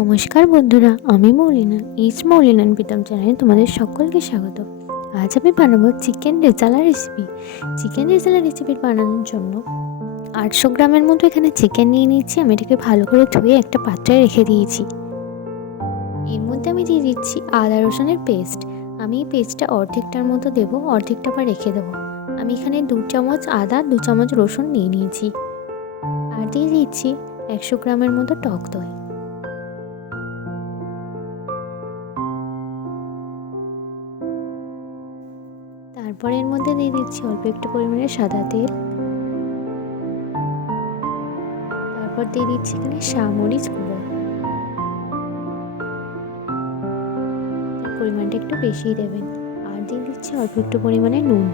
নমস্কার বন্ধুরা, আমি মৌলিনা। মৌলিনান প্রীতম চ্যানেলে তোমাদের সকলকে স্বাগত। আজ আমি বানাবো chicken rezala recipe. Chicken rezala recipe বানানোর জন্য 800 গ্রামের মতো এখানে চিকেন নিয়ে নিচ্ছি। আমি এটাকে ভালো করে ধুয়ে একটা পাত্রে রেখে দিয়েছি। এর মধ্যে আমি দিয়ে দিচ্ছি আদা রসুনের পেস্ট। আমি এই পেস্টটা অর্ধেকটার মতো দেবো, অর্ধেকটা আবার রেখে দেবো। আমি এখানে 2 চামচ আদা 2 চামচ রসুন নিয়ে নিয়েছি। আর দিয়ে দিচ্ছি 100 গ্রামের মতো টক দই। তারপরে এর মধ্যে দিয়ে দিচ্ছি অল্প একটু পরিমাণে সাদা তেল। তারপর দিয়ে দিচ্ছি এখানে মরিচ গুঁড়ো, পরিমাণটা একটু বেশিই দেবেন। আর দিয়ে দিচ্ছি অল্প একটু পরিমাণে নুন।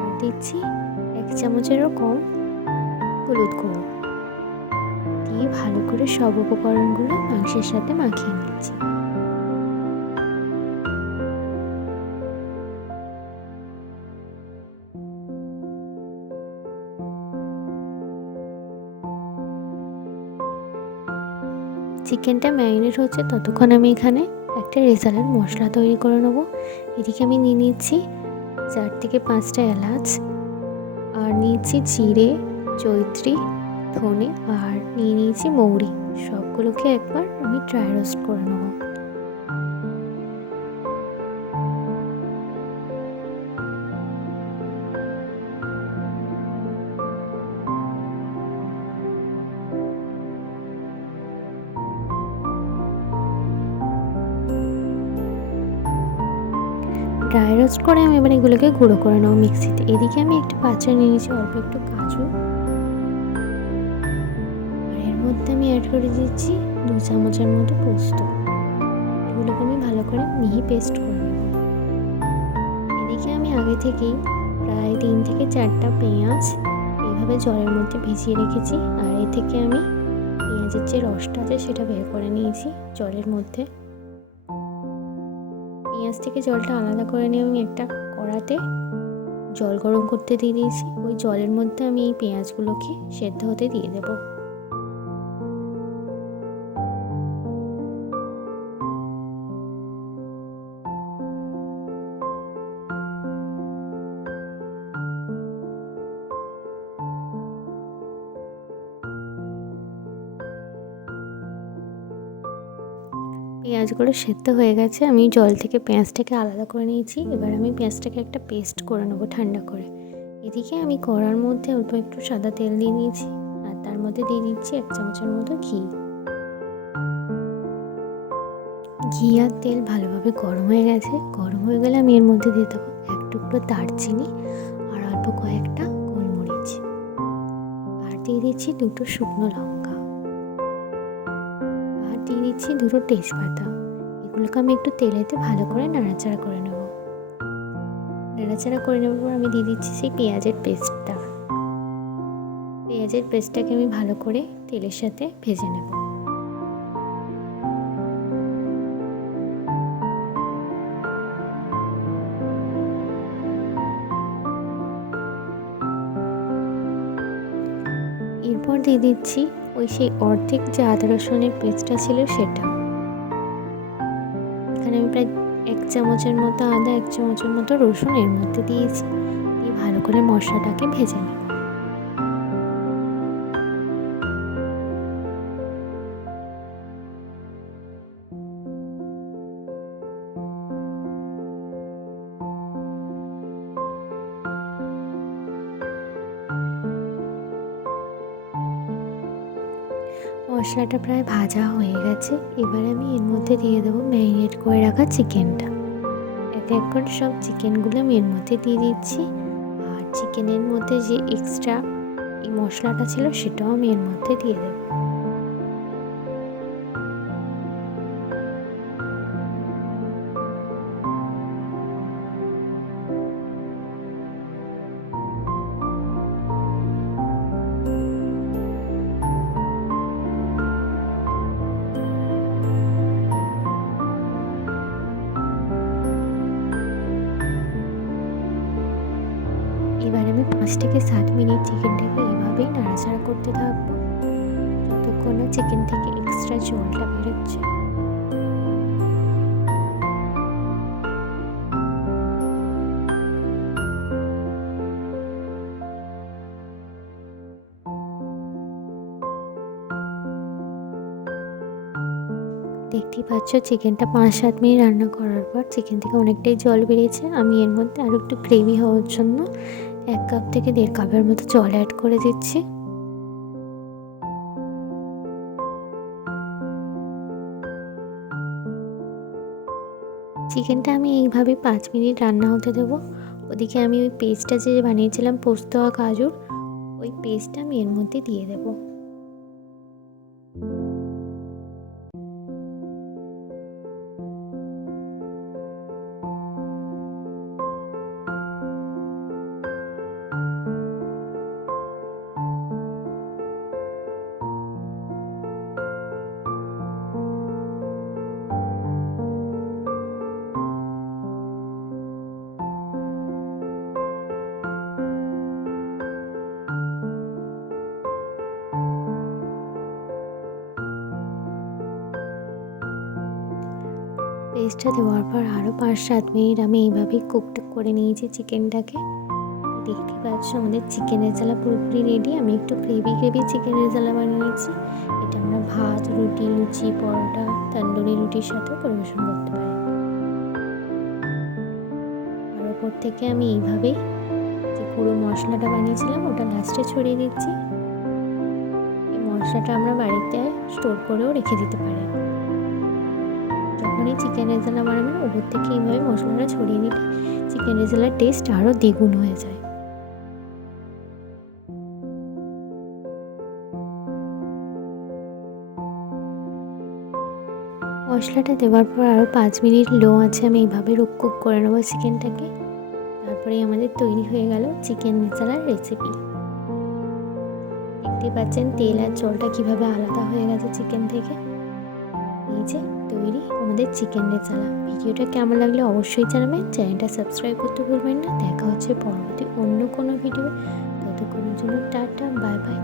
আর দিচ্ছি 1 চামচেরও কম হলুদ গুঁড়ো। দিয়ে ভালো করে সব উপকরণগুলো মাংসের সাথে মাখিয়ে নিচ্ছি। চিকেনটা ম্যারিনেট হচ্ছে ততক্ষণ আমি এখানে একটা রেজালার মশলা তৈরি করে নেবো। এদিকে আমি নিয়ে নিচ্ছি 4 থেকে 5টা এলাচ, আর নিয়েছি জিরে, জয়িত্রী, ধনে, আর নিয়ে নিয়েছি মৌরি। সবগুলোকে একবার আমি ড্রাই রোস্ট করে নেব। ড্রাই রোস্ট করে আমি এবার এগুলোকে গুঁড়ো করে নেবো মিক্সিতে। এদিকে আমি একটা পাত্রে নিয়ে নিয়েছি অল্প একটু কাজু, আর এর মধ্যে আমি অ্যাড করে দিচ্ছি 2 চামচের মতো পোস্ত। এগুলোকে আমি ভালো করে মিহি পেস্ট করে নেব। এদিকে আমি আগে থেকেই প্রায় 3 থেকে 4টা পেঁয়াজ এইভাবে জলের মধ্যে ভিজিয়ে রেখেছি। আর এ থেকে আমি পেঁয়াজের যে রসটা আছে সেটা বের করে নিয়েছি জলের মধ্যে। পেঁয়াজ থেকে জলটা আলাদা করে নিয়ে আমি একটা কড়াতে জল গরম করতে দিয়ে দিয়েছি। ওই জলের মধ্যে আমি এই পেঁয়াজগুলোকে সেদ্ধ হতে দিয়ে দেবো। পেঁয়াজগুলো সেদ্ধ হয়ে গেছে, আমি জল থেকে পেঁয়াজটাকে আলাদা করে নিয়েছি। এবার আমি পেঁয়াজটাকে একটা পেস্ট করে নেবো ঠান্ডা করে। এদিকে আমি কড়ার মধ্যে অল্প একটু সাদা তেল দিয়ে নিয়েছি, আর তার মধ্যে দিয়ে দিচ্ছি 1 চামচের মতো ঘি। ঘি আর তেল ভালোভাবে গরম হয়ে গেছে। গরম হয়ে গেলে আমি এর মধ্যে দিয়ে দেবো 1 টুকরো দারচিনি আর অল্প কয়েকটা গোলমরিচ। আর দিয়ে দিচ্ছি 2টো শুকনো লঙ্কা, আর দিয়ে দিচ্ছি 2টো তেজপাতা। এগুলোকে আমি একটু তেলেতে ভালো করে নাড়াচাড়া করে নেব। নাড়াচাড়া করে নেওয়ার পর আমি দিয়ে দিচ্ছি সেই পেঁয়াজের পেস্টটা। পেঁয়াজের পেস্টটাকে আমি ভালো করে তেলের সাথে ভেজে নেব। এরপর দিয়ে দিচ্ছি ওই সেই অর্ধেক যে আদা রসুনের পেস্টটা ছিল সেটা। এখানে আমি প্রায় 1 চামচের মতো আদা 1 চামচের মতো রসুন এর মধ্যে দিয়েছি। দিয়ে ভালো করে মশলাটাকে ভেজে নেব। মশলাটা প্রায় ভাজা হয়ে গেছে। এবার আমি এর মধ্যে দিয়ে দেবো ম্যারিনেট করে রাখা চিকেনটা। এক এক করে সব চিকেনগুলো আমি এর মধ্যে দিয়ে দিচ্ছি। আর চিকেনের মধ্যে যে এক্সট্রা এই মশলাটা ছিল সেটাও আমি এর মধ্যে দিয়ে দেবো। এবার আমি 5 থেকে 7 মিনিট চিকেনটাকে এভাবেই নাড়াচাড়া করতে থাকবো যতক্ষণ না চিকেন থেকে এক্সট্রা জলটা বেরোচ্ছে। দেখতেই পাচ্ছ চিকেনটা 5-7 মিনিট রান্না করার পর চিকেন থেকে অনেকটাই জল বেরিয়েছে। আমি এর মধ্যে আরও একটু গ্রেভি হওয়ার জন্য 1 কাপ থেকে 1.5 কাপের মতো জল অ্যাড করে দিচ্ছি। চিকেনটা আমি এইভাবে 5 মিনিট রান্না হতে দেবো। ওদিকে আমি ওই পেস্টটা যে বানিয়েছিলাম পোস্ত আর কাজুর, ওই পেস্টটা আমি এর মধ্যে দিয়ে দেবো। পেস্টটা দেওয়ার পর আরও 5-7 মিনিট আমি এইভাবেই কুকটা করে নিয়েছি চিকেনটাকে। দেখতে পাচ্ছ আমাদের চিকেন রেজালা পুরোপুরি রেডি। আমি একটু গ্রেভি চিকেন রেজালা বানিয়েছি। এটা আমরা ভাত, রুটি, লুচি, পরোটা, তন্দুরি রুটির সাথেও পরিবেশন করতে পারি। আর ওপর থেকে আমি এইভাবেই যে পুরো মশলাটা বানিয়েছিলাম ওটা লাস্টে ছড়িয়ে দিচ্ছি। এই মশলাটা আমরা বাড়িতে স্টোর করেও রেখে দিতে পারি। যখনই চিকেন রেজালা বানাবেন ওপর থেকে এইভাবে মশলাটা ছড়িয়ে দিলে চিকেন রেজালার টেস্ট আরও দ্বিগুণ হয়ে যায়। মশলাটা দেওয়ার পর আরও 5 মিনিট লো আছে আমি এইভাবে কুক করে নেবো চিকেনটাকে। তারপরেই আমাদের তৈরি হয়ে গেল চিকেন রেজালার রেসিপি। দেখতে পাচ্ছেন তেল আর জলটা কীভাবে আলাদা হয়ে গেছে চিকেন থেকে। এই যে তৈরি আমাদের চিকেন রেজালা। ভিডিওটা কেমন লাগলে অবশ্যই জানাবেন। চ্যানেলটা সাবস্ক্রাইব করতে ভুলবেন না। দেখা হচ্ছে পরবর্তী অন্য কোনো ভিডিও। ততক্ষণের জন্য টাটা, বাই বাই।